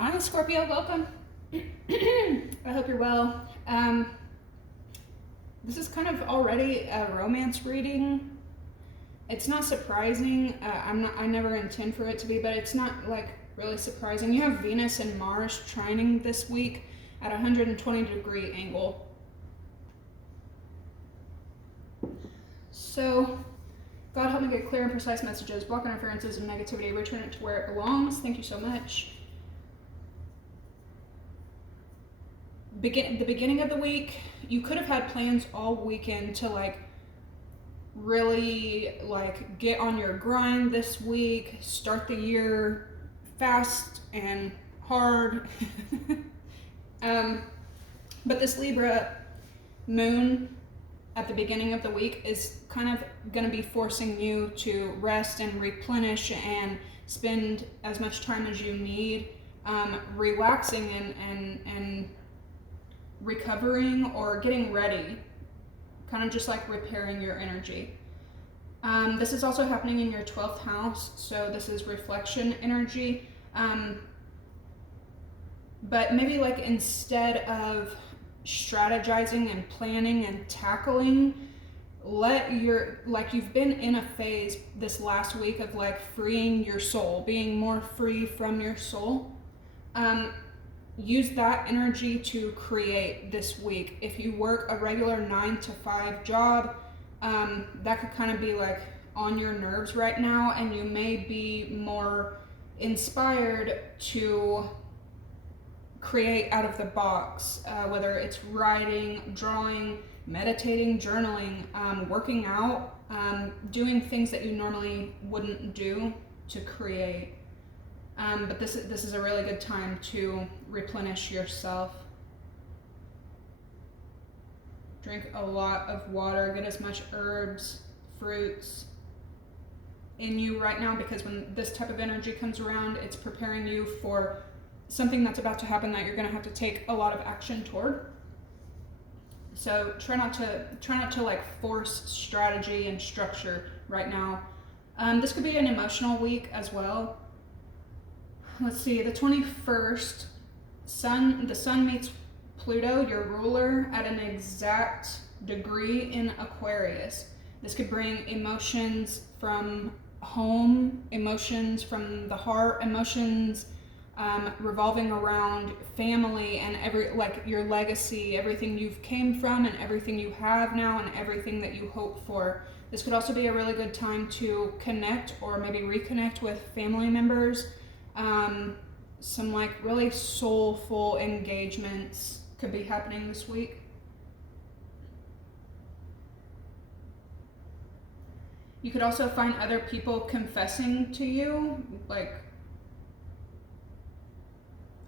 Hi, Scorpio, welcome. I hope you're well. This is kind of already a romance reading. It's not surprising. I never intend for it to be, but it's not like really surprising. You have Venus and Mars trining this week at a 120-degree angle. So, God help me get clear and precise messages, block interferences and negativity, return it to where it belongs. Thank you so much. The beginning of the week, you could have had plans all weekend to really get on your grind this week, start the year fast and hard. But this Libra moon at the beginning of the week is kind of going to be forcing you to rest and replenish and spend as much time as you need relaxing and recovering or getting ready, kind of just like repairing your energy. This is also happening in your 12th house, so this is reflection energy. But maybe like instead of strategizing and planning and tackling, you've been in a phase this last week of like freeing your soul, being more free from your soul. Use that energy to create this week. If you work a regular 9-to-5 job, that could kind of be like on your nerves right now, and you may be more inspired to create out of the box, whether it's writing, drawing, meditating, journaling, working out, doing things that you normally wouldn't do to create. But this is a really good time to replenish yourself. Drink a lot of water, get as much herbs, fruits in you right now, because when this type of energy comes around, it's preparing you for something that's about to happen that you're going to have to take a lot of action toward. So try not to like force strategy and structure right now. This could be an emotional week as well. Let's see, the 21st, the sun meets Pluto, your ruler, at an exact degree in Aquarius. This could bring emotions from home, emotions from the heart, emotions revolving around family and your legacy, everything you've came from and everything you have now and everything that you hope for. This could also be a really good time to connect or maybe reconnect with family members. Some like really soulful engagements could be happening this week. You could also find other people confessing to you. Like,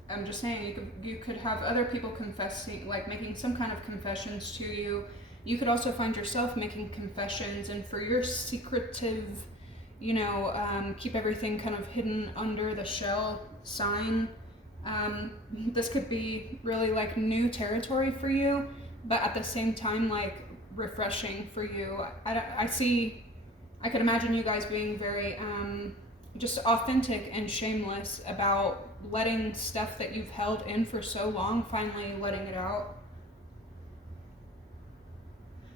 I'm just saying, you could have other people confessing, like making some kind of confessions to you. You could also find yourself making confessions, and for your secretive, keep everything kind of hidden under the shell sign, this could be really like new territory for you, but at the same time like refreshing for you. I could imagine you guys being very just authentic and shameless about letting stuff that you've held in for so long, finally letting it out.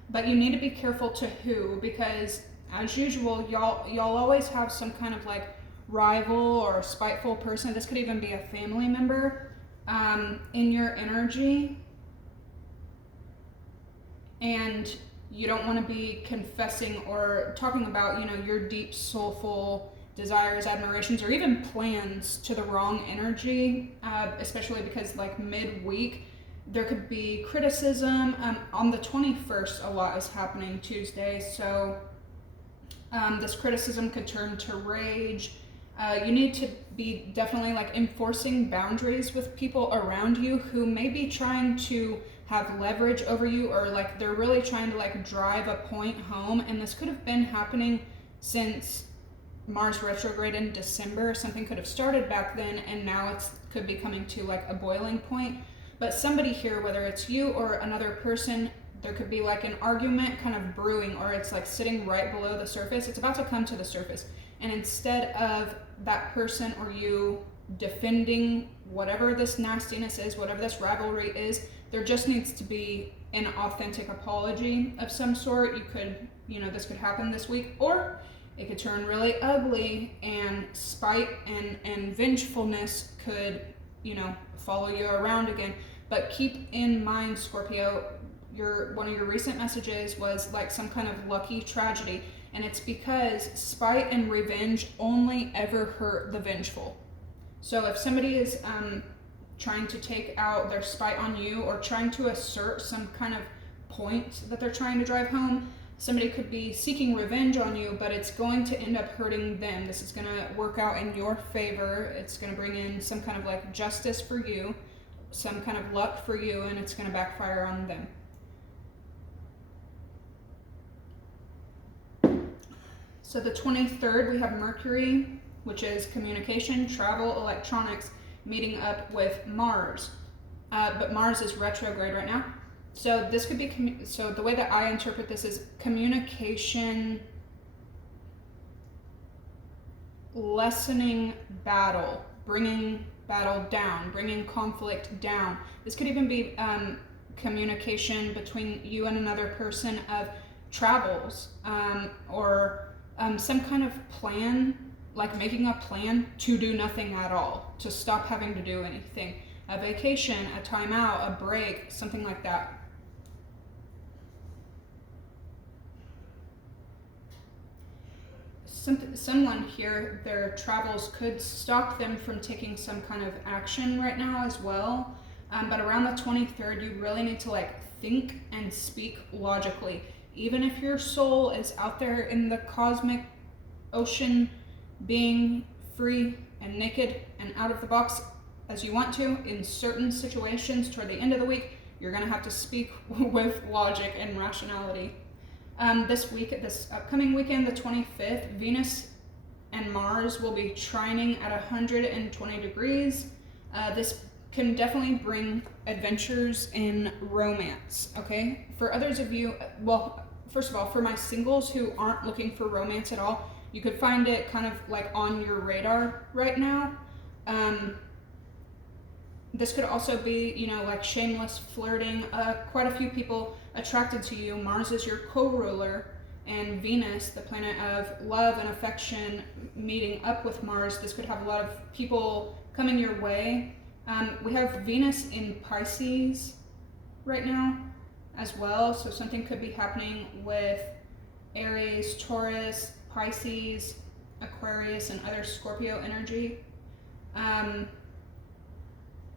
But you need to be careful to who, because as usual, y'all always have some kind of like rival or spiteful person. This could even be a family member in your energy, and you don't want to be confessing or talking about your deep soulful desires, admirations, or even plans to the wrong energy, especially because like midweek there could be criticism. On the 21st a lot is happening, Tuesday, so this criticism could turn to rage. You need to be definitely like enforcing boundaries with people around you who may be trying to have leverage over you, or like they're really trying to like drive a point home. And this could have been happening since Mars retrograde in December. Something could have started back then, and now it could be coming to like a boiling point. But somebody here, whether it's you or another person, there could be like an argument kind of brewing, or it's like sitting right below the surface. It's about to come to the surface. And instead of that person or you defending whatever this nastiness is, whatever this rivalry is. There just needs to be an authentic apology of some sort. This could happen this week, or it could turn really ugly, and spite and vengefulness could, follow you around again. But keep in mind, Scorpio, one of your recent messages was like some kind of lucky tragedy, and it's because spite and revenge only ever hurt the vengeful. So if somebody is trying to take out their spite on you, or trying to assert some kind of point that they're trying to drive home, somebody could be seeking revenge on you, but it's going to end up hurting them. This is going to work out in your favor. It's going to bring in some kind of like justice for you, some kind of luck for you, and it's going to backfire on them. So the 23rd, we have Mercury, which is communication, travel, electronics, meeting up with Mars. But Mars is retrograde right now. So this could be, so the way that I interpret this is communication, lessening battle, bringing battle down, bringing conflict down. This could even be communication between you and another person of travels, or some kind of plan, like making a plan to do nothing at all, to stop having to do anything. A vacation, a timeout, a break, something like that. Someone here, their travels could stop them from taking some kind of action right now as well. But around the 23rd, you really need to like think and speak logically. Even if your soul is out there in the cosmic ocean, being free and naked and out of the box as you want to, in certain situations toward the end of the week, you're going to have to speak with logic and rationality. This upcoming weekend, the 25th, Venus and Mars will be trining at 120 degrees. This can definitely bring adventures in romance, okay? For others of you, well, first of all, for my singles who aren't looking for romance at all, you could find it kind of like on your radar right now. This could also be, like shameless flirting. Quite a few people attracted to you. Mars is your co-ruler, and Venus, the planet of love and affection, meeting up with Mars. This could have a lot of people coming your way. We have Venus in Pisces right now as well, so something could be happening with Aries, Taurus, Pisces, Aquarius, and other Scorpio energy.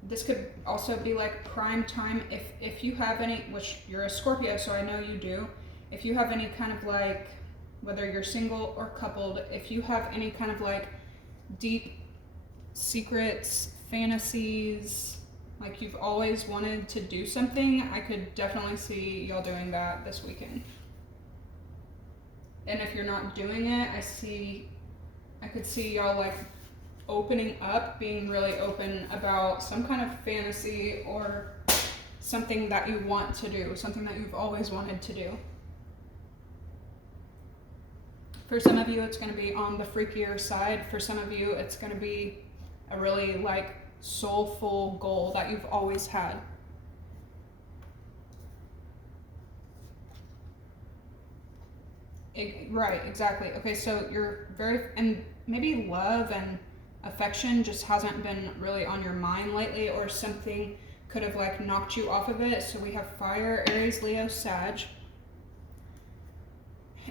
This could also be like prime time if you have any, which you're a Scorpio, so I know you do. If you have any kind of like, whether you're single or coupled, if you have any kind of like deep secrets, fantasies, like you've always wanted to do something, I could definitely see y'all doing that this weekend. And if you're not doing it, I could see y'all like opening up, being really open about some kind of fantasy or something that you want to do, something that you've always wanted to do. For some of you, it's going to be on the freakier side. For some of you, it's going to be a really like soulful goal that you've always had. Right, exactly. Okay, so you're and maybe love and affection just hasn't been really on your mind lately, or something could have like knocked you off of it. So we have fire, Aries, Leo, Sag.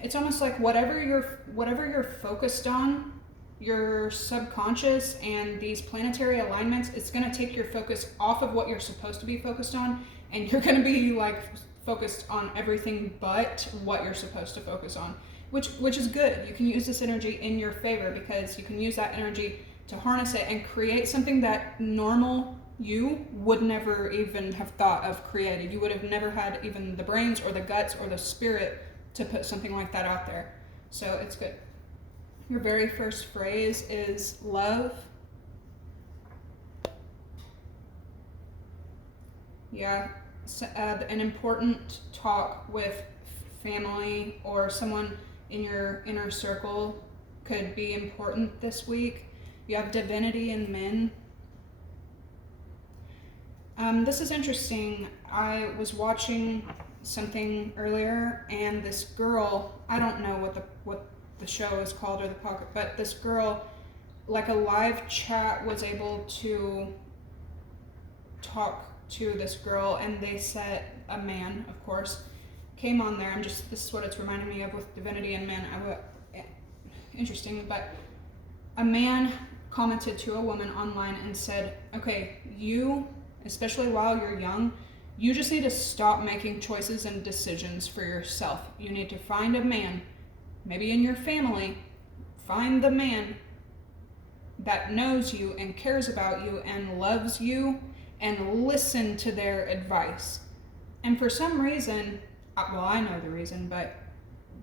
It's almost like whatever you're focused on, your subconscious and these planetary alignments, it's going to take your focus off of what you're supposed to be focused on, and you're going to be like focused on everything but what you're supposed to focus on, which is good. You can use this energy in your favor, because you can use that energy to harness it and create something that normal you would never even have thought of creating. You would have never had even the brains or the guts or the spirit to put something like that out there. So it's good. Your very first phrase is love. Yeah, an important talk with family or someone in your inner circle could be important this week. You have Divinity in men. This is interesting. I was watching something earlier, and this girl, I don't know what the show is called or the pocket, but this girl, like a live chat, was able to talk to this girl, and they said, a man, of course, came on there. This is what it's reminding me of with Divinity and men. Interesting, but a man commented to a woman online and said, okay, you, especially while you're young, you just need to stop making choices and decisions for yourself. You need to find a man, maybe in your family, find the man that knows you and cares about you and loves you, and listen to their advice. And for some reason, well, I know the reason, but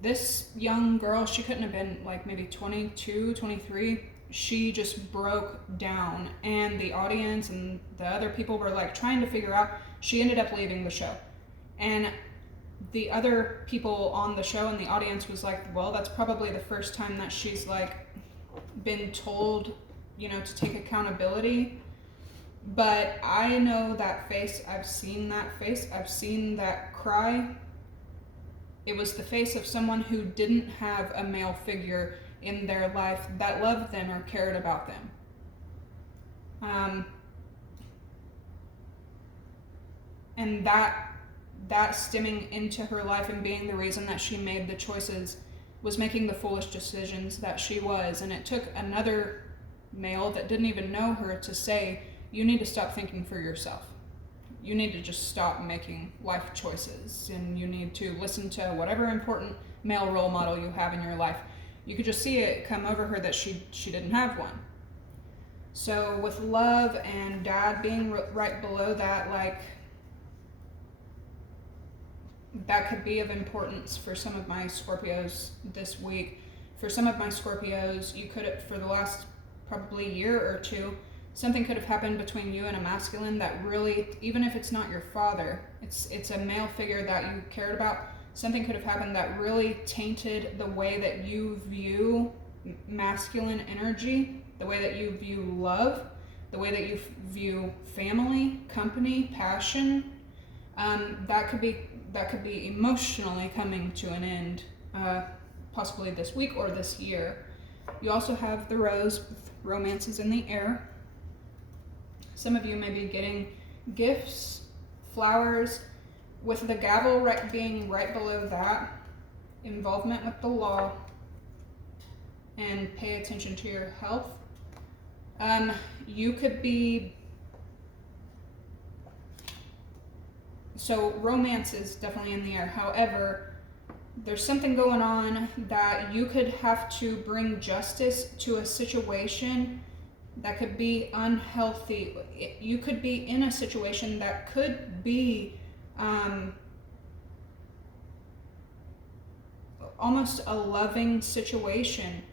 this young girl, she couldn't have been like maybe 22, 23. She just broke down, and the audience and the other people were like trying to figure out. She ended up leaving the show, and the other people on the show and the audience was like, well, that's probably the first time that she's like been told, to take accountability. But I know that face. I've seen that face. I've seen that cry. It was the face of someone who didn't have a male figure in their life that loved them or cared about them. And that stemming into her life and being the reason that she made the choices, was making the foolish decisions that she was. And it took another male that didn't even know her to say, you need to stop thinking for yourself. You need to just stop making life choices, and you need to listen to whatever important male role model you have in your life. You could just see it come over her that she didn't have one. So with love and dad being right below that, like, that could be of importance for some of my Scorpios this week. For some of my Scorpios, you could, for the last probably year or two, something could have happened between you and a masculine that really, even if it's not your father, it's a male figure that you cared about, something could have happened that really tainted the way that you view masculine energy, the way that you view love, the way that you view family, company, passion. That could be emotionally coming to an end, possibly this week or this year. You also have the rose with romances in the air. Some of you may be getting gifts, flowers, with the gavel being right below that, involvement with the law, and pay attention to your health. You could be, so romance is definitely in the air. However, there's something going on that you could have to bring justice to a situation that could be unhealthy. You could be in a situation that could be almost a loving situation,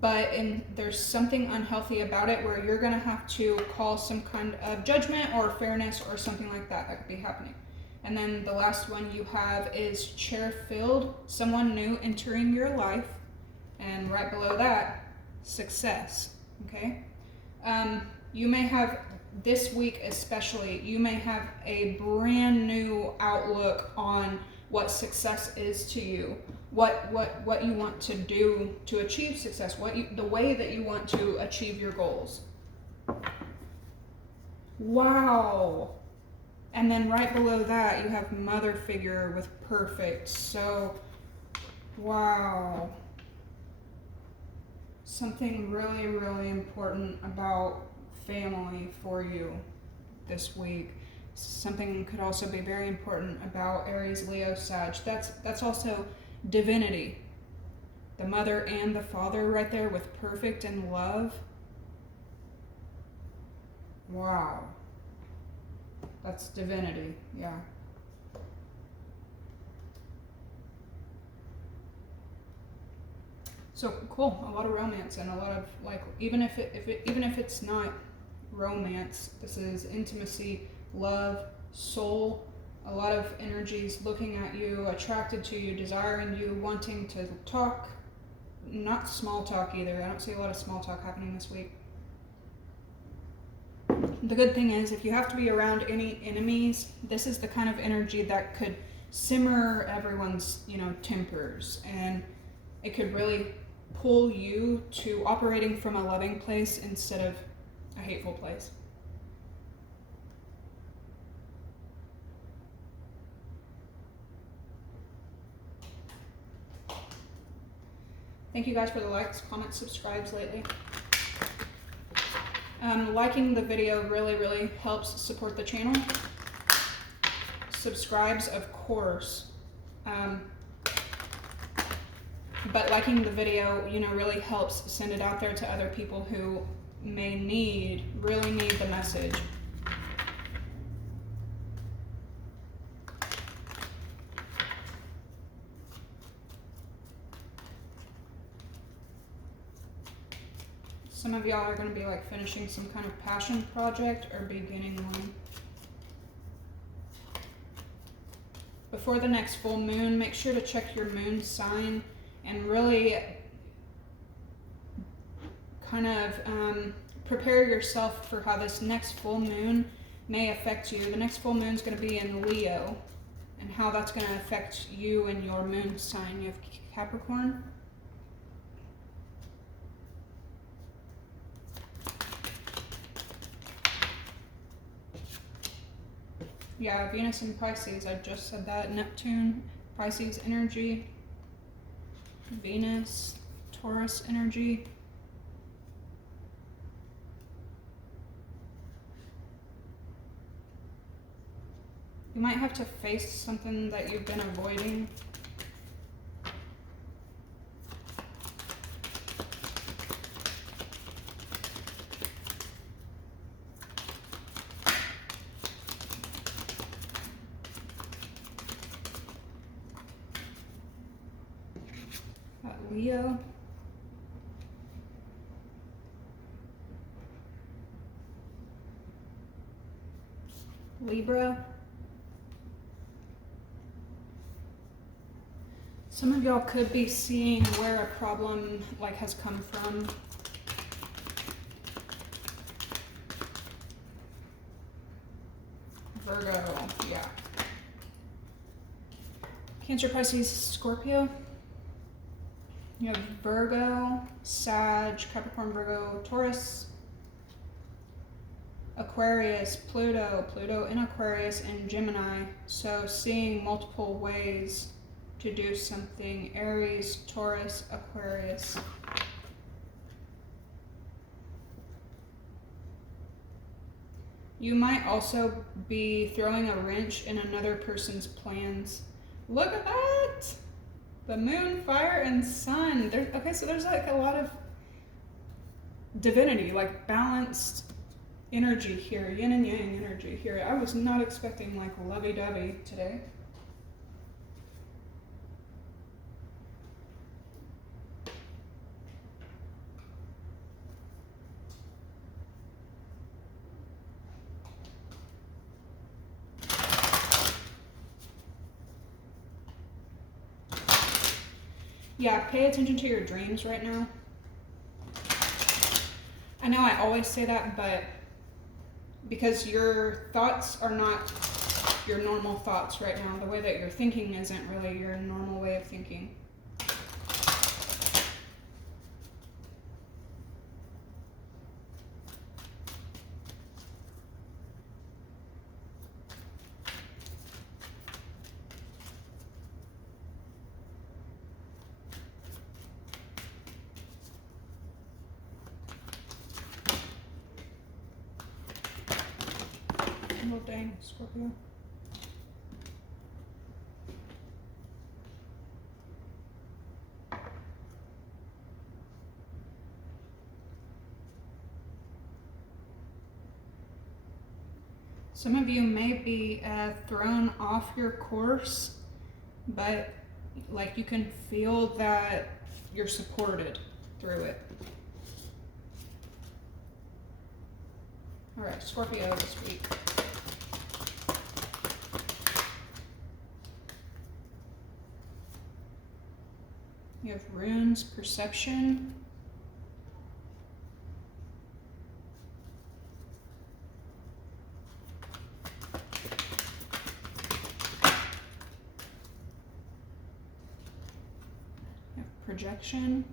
but there's something unhealthy about it where you're going to have to call some kind of judgment or fairness or something like that could be happening. And then the last one you have is chair filled, someone new entering your life, and right below that, success. Okay? You may have, this week especially, you may have a brand new outlook on what success is to you, what you want to do to achieve success, the way that you want to achieve your goals. Wow. And then right below that, you have mother figure with perfect. So, wow. Something really, really important about family for you this week. Something could also be very important about Aries, Leo, Sag. That's also divinity. The mother and the father right there with perfect and love. Wow. That's divinity, yeah. So cool, a lot of romance and a lot of, like, even if it's not romance, this is intimacy, love, soul, a lot of energies looking at you, attracted to you, desiring you, wanting to talk. Not small talk either. I don't see a lot of small talk happening this week. the good thing is, if you have to be around any enemies, this is the kind of energy that could simmer everyone's, tempers, and it could really pull you to operating from a loving place instead of a hateful place. Thank you guys for the likes, comments, subscribes lately. Liking the video really helps support the channel. Subscribes, of course. But liking the video, really helps send it out there to other people who may really need the message. Some of y'all are going to be like finishing some kind of passion project or beginning one. Before the next full moon, make sure to check your moon sign and really kind of prepare yourself for how this next full moon may affect you. The next full moon is going to be in Leo, and how that's going to affect you and your moon sign. You have Capricorn. Yeah, Venus and Pisces, I just said that. Neptune, Pisces energy. Venus, Taurus energy. You might have to face something that you've been avoiding. Leo. Libra. Some of y'all could be seeing where a problem has come from. Virgo, yeah. Cancer, Pisces, Scorpio. You have Virgo, Sag, Capricorn, Virgo, Taurus, Aquarius, Pluto in Aquarius, and Gemini. So seeing multiple ways to do something. Aries, Taurus, Aquarius. You might also be throwing a wrench in another person's plans. Look at that! The moon, fire, and sun. Okay, so there's a lot of divinity, balanced energy here, yin and yang energy here. I was not expecting lovey-dovey today. Yeah, pay attention to your dreams right now. I know I always say that, but because your thoughts are not your normal thoughts right now. The way that you're thinking isn't really your normal way of thinking. Oh dang, Scorpio. Some of you may be thrown off your course, but you can feel that you're supported through it. All right, Scorpio this week. You have runes, perception. projection.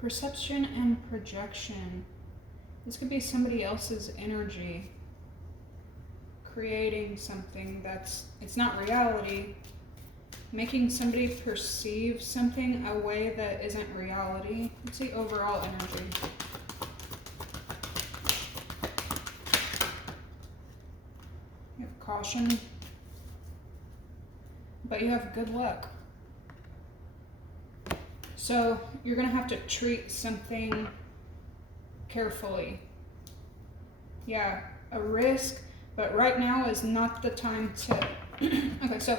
Perception and projection. This could be somebody else's energy creating something it's not reality, making somebody perceive something a way that isn't reality. Let's see overall energy. You have caution, but you have good luck. So you're going to have to treat something carefully. Yeah, a risk, but right now is not the time to... Okay, so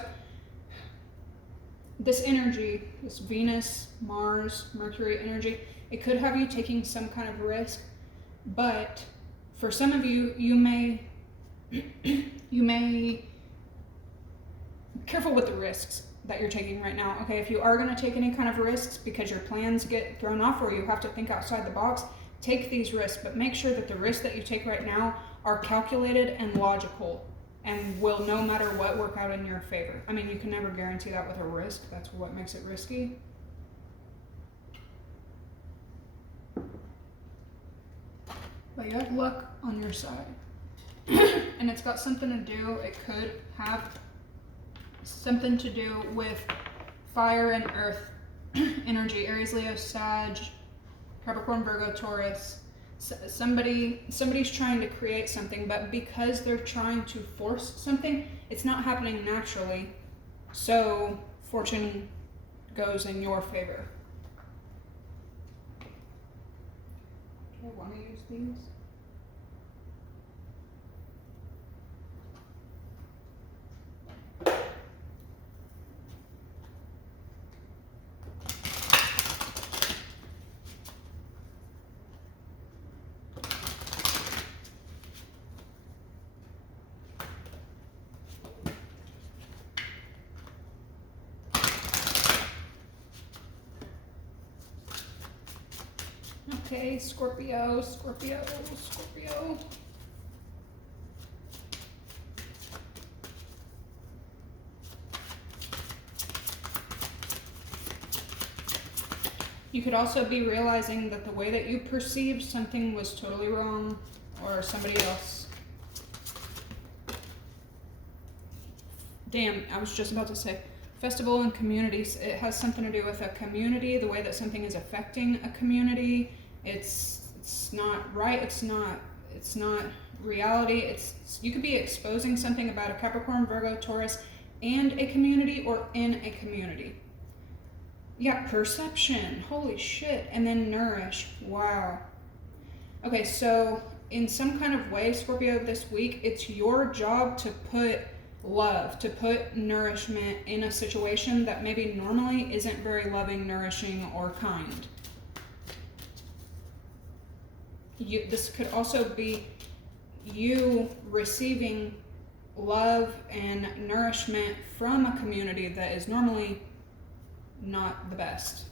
this energy, this Venus, Mars, Mercury energy, it could have you taking some kind of risk, but for some of you, you may be careful with the risks that you're taking right now. Okay, if you are going to take any kind of risks because your plans get thrown off or you have to think outside the box, take these risks, but make sure that the risks that you take right now are calculated and logical and will, no matter what, work out in your favor. I mean, you can never guarantee that with a risk. That's what makes it risky. But you have luck on your side. And it's got something to do, it could have something to do with fire and earth energy. Aries, Leo, Sag, Capricorn, Virgo, Taurus. Somebody's trying to create something, but because they're trying to force something, it's not happening naturally. So fortune goes in your favor. Do I want to use these? Okay, Scorpio, Scorpio, Scorpio. You could also be realizing that the way that you perceived something was totally wrong, or somebody else. Damn, I was just about to say festival and communities. It has something to do with a community, the way that something is affecting a community. It's not right, it's not reality. You could be exposing something about a Capricorn, Virgo, Taurus, and a community, or in a community. Yeah, perception, holy shit, and then nourish, wow. Okay, so in some kind of way, Scorpio, this week, it's your job to put love, to put nourishment in a situation that maybe normally isn't very loving, nourishing, or kind. This could also be you receiving love and nourishment from a community that is normally not the best.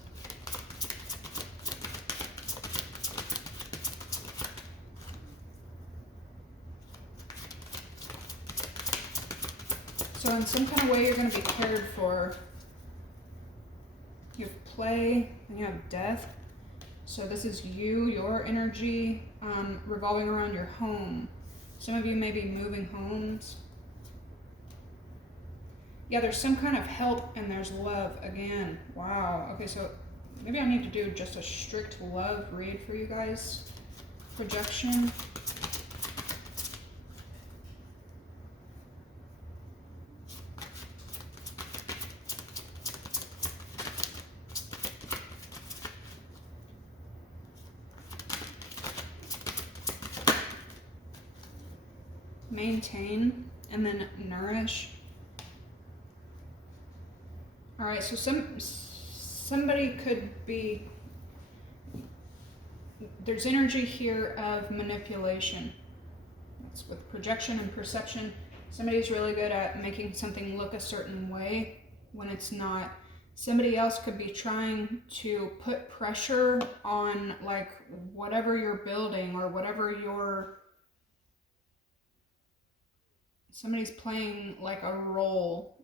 So in some kind of way, you're going to be cared for. You have play, and you have death. So this is you, your energy, revolving around your home. Some of you may be moving homes. Yeah, there's some kind of help and there's love again. Wow. Okay, so maybe I need to do just a strict love read for you guys. Projection. Maintain, and then nourish. All right, so somebody could be, there's energy here of manipulation. That's with projection and perception. Somebody's really good at making something look a certain way when it's not. Somebody else could be trying to put pressure on like whatever you're building or whatever you're, somebody's playing like a role.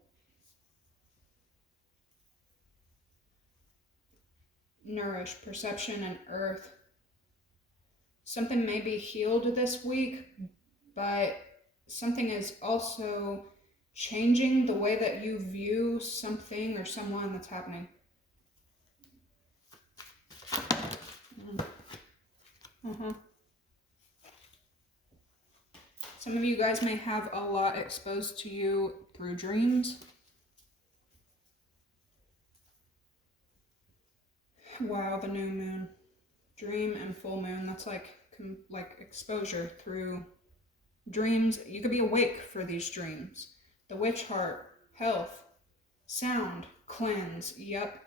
nourish, perception, and earth. Something may be healed this week, but something is also changing the way that you view something or someone that's happening. Some of you guys may have a lot exposed to you through dreams. Wow, the new moon. Dream and full moon, that's like exposure through dreams. You could be awake for these dreams. The witch heart, health, sound, cleanse. Yep.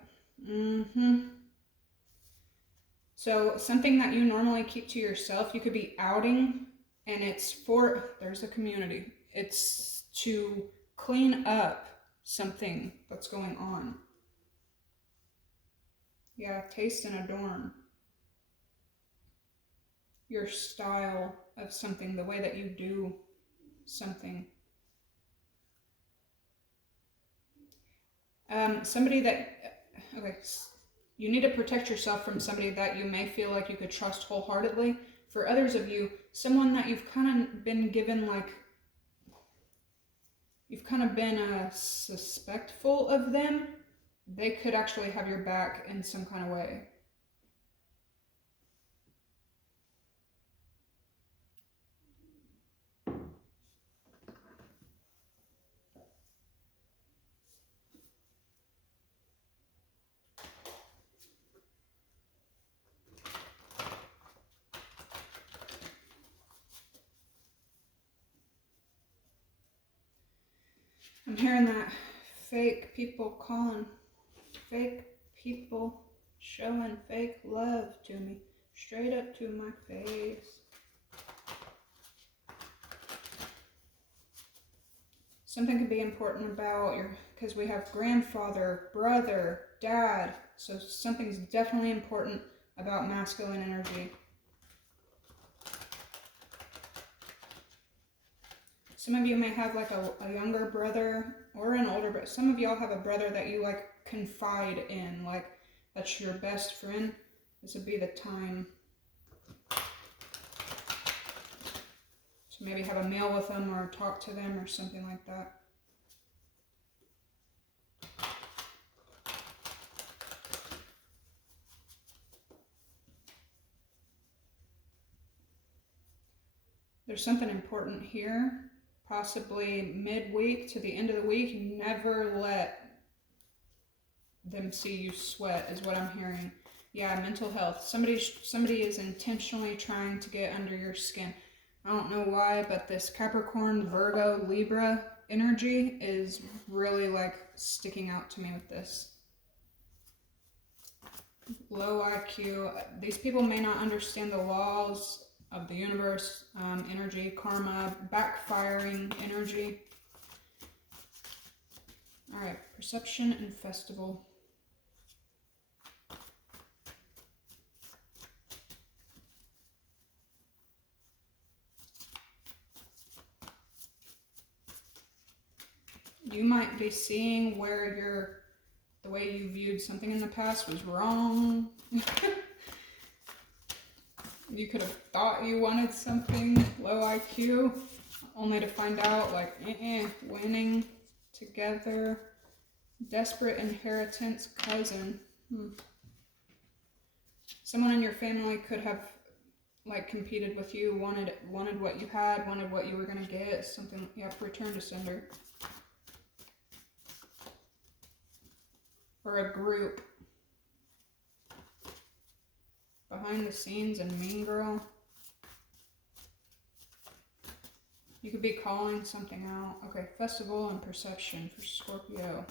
So something that you normally keep to yourself, you could be outing, and it's for, there's a community. It's to clean up something that's going on. Yeah, taste and adorn. Your style of something, the way that you do something. Somebody that, okay, you need to protect yourself from somebody that you may feel like you could trust wholeheartedly. For others of you, someone that you've kind of been given you've kind of been suspectful of them, they could actually have your back in some kind of way. I'm hearing that fake people calling, fake people showing fake love to me, straight up to my face. Something could be important about because we have grandfather, brother, dad, so something's definitely important about masculine energy. Some of you may have like a younger brother or an older brother. Some of y'all have a brother that you like confide in, like that's your best friend. This would be the time to maybe have a meal with them or talk to them or something like that. There's something important here. Possibly midweek to the end of the week, never let them see you sweat is what I'm hearing. Yeah, mental health. Somebody is intentionally trying to get under your skin. I don't know why, but this Capricorn, Virgo, Libra energy is really like sticking out to me with this. Low IQ. These people may not understand the laws of the universe, energy, karma, backfiring energy. All right, perception and festival. You might be seeing where the way you viewed something in the past was wrong. You could have thought you wanted something, low IQ, only to find out like, winning together. Desperate inheritance cousin. Someone in your family could have like competed with you, wanted what you had, wanted what you were gonna get, something. You have to return to sender. Or a group. Behind the scenes and Mean Girl. You could be calling something out. Okay, festival and perception for Scorpio.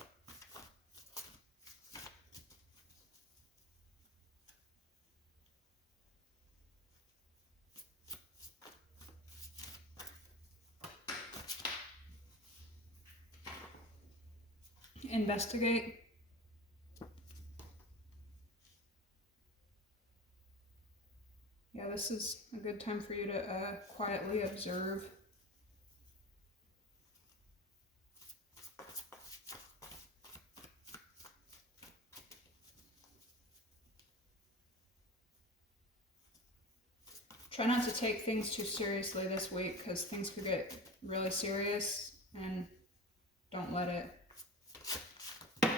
Investigate. Yeah, this is a good time for you to quietly observe. Try not to take things too seriously this week because things could get really serious, and don't let it.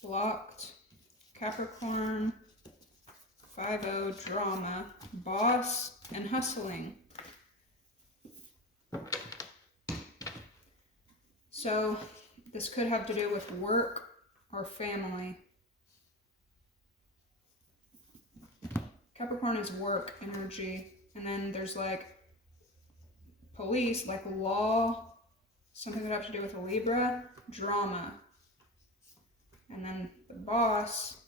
Blocked. Capricorn. 5-0, drama, boss, and hustling. So this could have to do with work or family. Capricorn is work energy, and then there's like police, like law, something that have to do with a Libra, drama. And then the boss,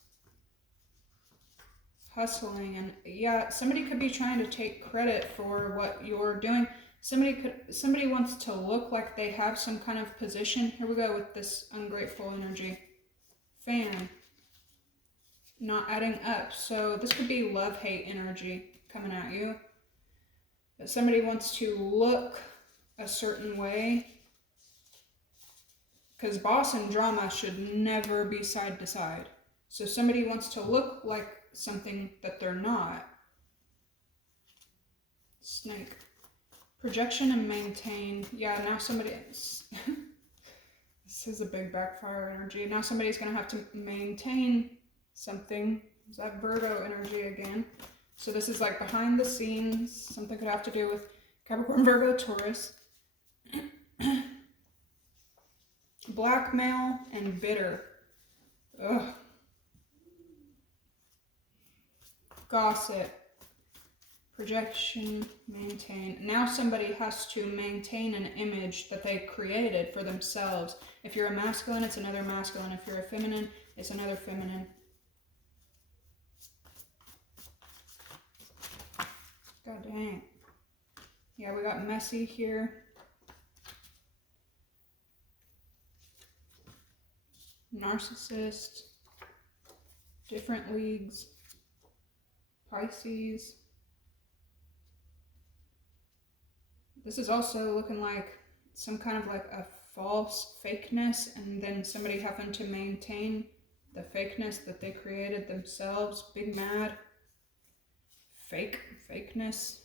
hustling, and yeah, somebody could be trying to take credit for what you're doing. Somebody wants to look like they have some kind of position. Here we go with this ungrateful energy. Fan. Not adding up. So this could be love-hate energy coming at you. But somebody wants to look a certain way. Because boss and drama should never be side to side. So somebody wants to look like something that they're not. Snake. Projection and maintain. Yeah, now somebody... This is a big backfire energy. Now somebody's going to have to maintain something. Is that Virgo energy again? So this is like behind the scenes. Something could have to do with Capricorn, Virgo, Taurus. Blackmail and bitter. Ugh. Gossip. Projection, maintain. Now somebody has to maintain an image that they created for themselves. If you're a masculine, it's another masculine. If you're a feminine, it's another feminine. God dang. Yeah, we got messy here. Narcissist. Different leagues. Pisces. This is also looking like some kind of like a false fakeness, and then somebody having to maintain the fakeness that they created themselves. Big mad. Fakeness.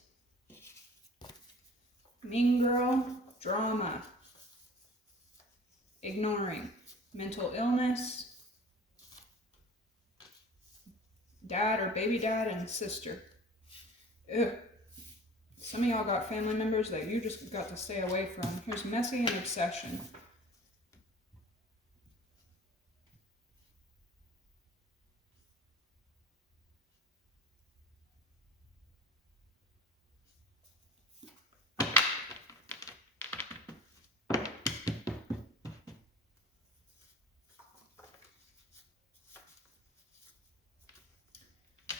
Mean girl. Drama. Ignoring. Mental illness. Dad or baby dad and sister. Ugh. Some of y'all got family members that you just got to stay away from. Here's messy and obsession.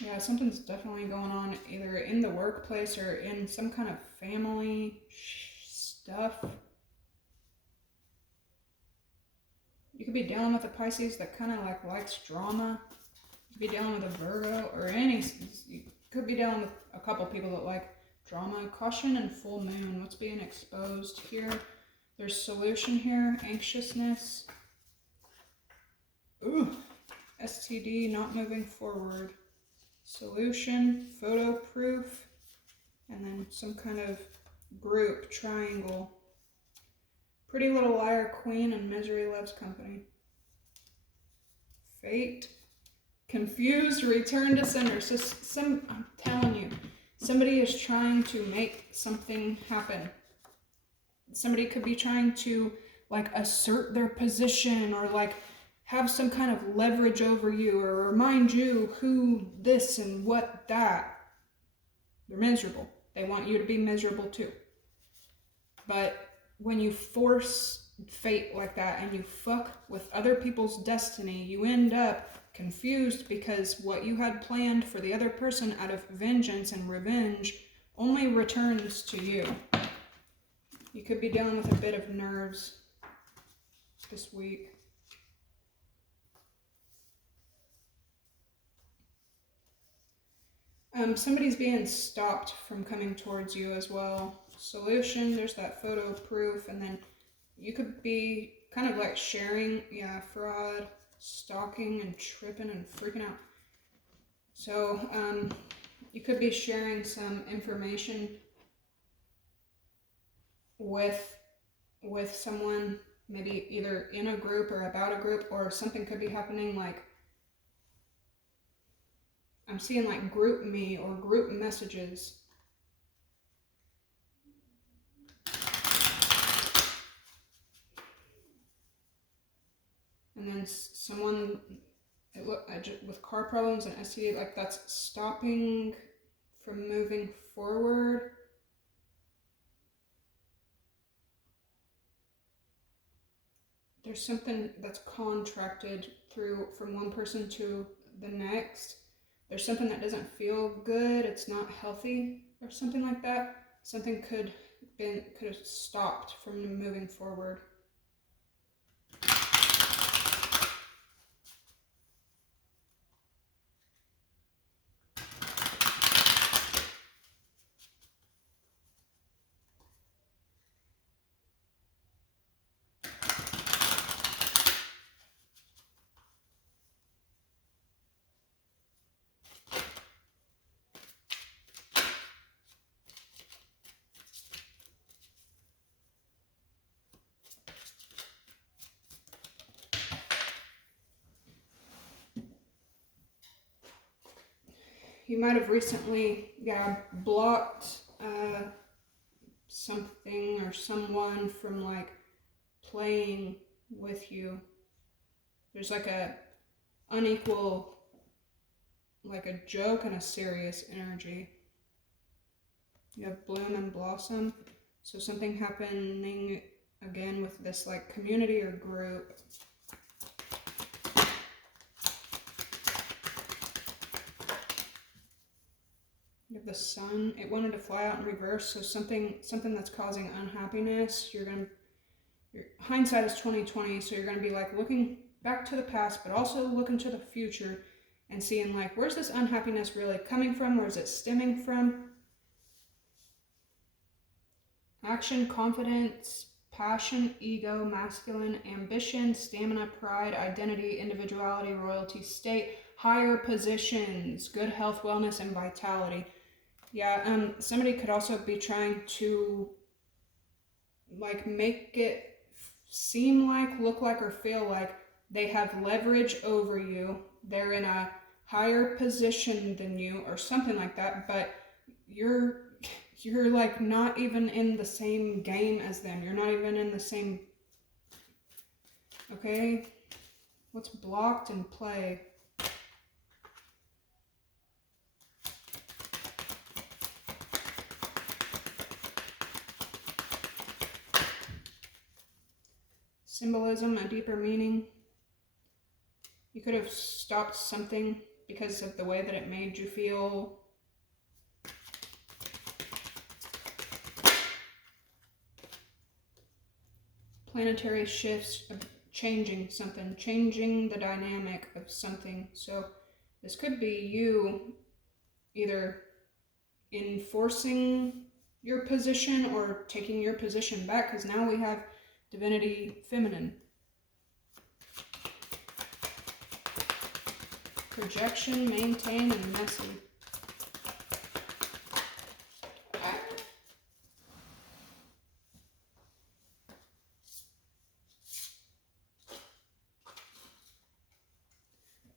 Yeah, something's definitely going on either in the workplace or in some kind of family stuff. You could be dealing with a Pisces that kind of like likes drama. You could be dealing with a Virgo or you could be dealing with a couple people that like drama. Caution and full moon. What's being exposed here? There's solution here. Anxiousness. Ooh. STD, not moving forward. Solution, photo proof, and then some kind of group, triangle. Pretty Little Liar, Queen, and Misery Loves Company. Fate, confused, return to sender. So I'm telling you, somebody is trying to make something happen. Somebody could be trying to like assert their position or like have some kind of leverage over you or remind you who this and what that. They're miserable. They want you to be miserable too. But when you force fate like that and you fuck with other people's destiny, you end up confused because what you had planned for the other person out of vengeance and revenge only returns to you. You could be dealing with a bit of nerves this week. Somebody's being stopped from coming towards you as well. Solution, there's that photo proof, and then you could be kind of like sharing, fraud, stalking and tripping and freaking out. So, You could be sharing some information with someone, maybe either in a group or about a group, or something could be happening like, I'm seeing like group me or group messages. And then someone, with car problems and STD, like that's stopping from moving forward. There's something that's contracted through from one person to the next. There's something that doesn't feel good. It's not healthy or something like that. Something could have stopped from moving forward. You might have recently, blocked something or someone from like playing with you. There's like a unequal, like a joke and a serious energy. You have bloom and blossom. So something happening again with this like community or group. You have the sun. It wanted to fly out in reverse. So something that's causing unhappiness. Your hindsight is 20/20. So you're gonna be like looking back to the past, but also looking to the future and seeing like, where's this unhappiness really coming from? Where is it stemming from? Action, confidence, passion, ego, masculine, ambition, stamina, pride, identity, individuality, royalty, state, higher positions, good health, wellness, and vitality. Yeah, somebody could also be trying to like make it seem like, look like, or feel like they have leverage over you. They're in a higher position than you or something like that, but you're like not even in the same game as them. You're not even in the same, okay? What's blocked in play? Symbolism, a deeper meaning. You could have stopped something because of the way that it made you feel. Planetary shifts, changing something, changing the dynamic of something. So this could be you either enforcing your position or taking your position back, because now we have Divinity Feminine. Projection, maintain, and messy.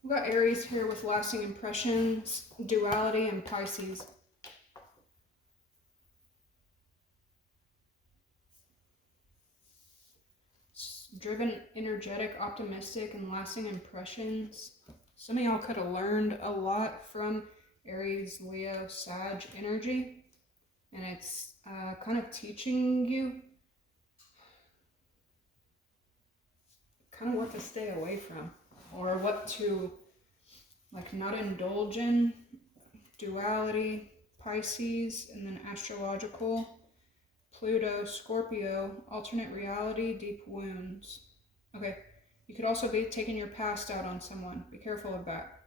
We've got Aries here with lasting impressions, duality, and Pisces. Driven, energetic, optimistic, and lasting impressions. Some of y'all could have learned a lot from Aries, Leo, Sag energy. And it's kind of teaching you kind of what to stay away from. Or what to like not indulge in. Duality, Pisces, and then astrological. Pluto, Scorpio, alternate reality, deep wounds. Okay, you could also be taking your past out on someone. Be careful of that.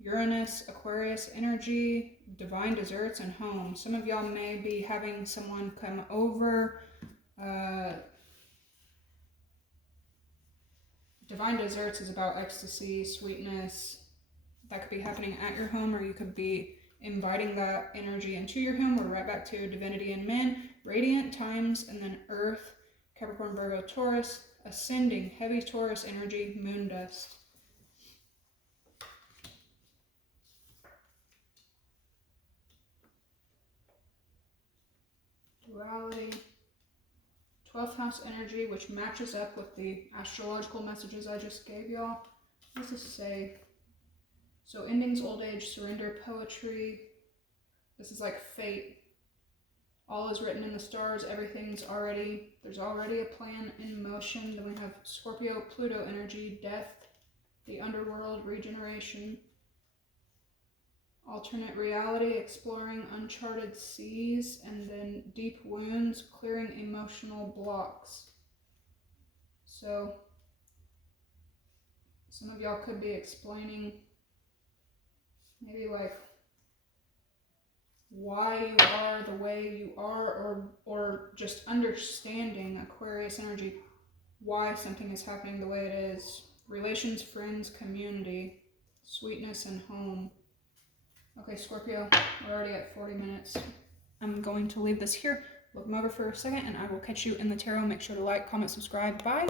Uranus, Aquarius energy, divine desserts, and home. Some of y'all may be having someone come over. Divine desserts is about ecstasy, sweetness. That could be happening at your home, or you could be inviting that energy into your home. We're right back to Divinity and Men, Radiant Times, and then Earth, Capricorn, Virgo, Taurus, Ascending, heavy Taurus energy, Moon Dust. Duality, 12th house energy, which matches up with the astrological messages I just gave y'all. What does this say? So endings, old age, surrender, poetry. This is like fate. All is written in the stars. There's already a plan in motion. Then we have Scorpio, Pluto energy, death, the underworld, regeneration. Alternate reality, exploring uncharted seas, and then deep wounds, clearing emotional blocks. So some of y'all could be explaining maybe like why you are the way you are, or just understanding Aquarius energy, why something is happening the way it is. Relations, friends, community, sweetness, and home. Okay, Scorpio, we're already at 40 minutes. I'm going to leave this here. Look them over for a second, and I will catch you in the tarot. Make sure to like, comment, subscribe. Bye.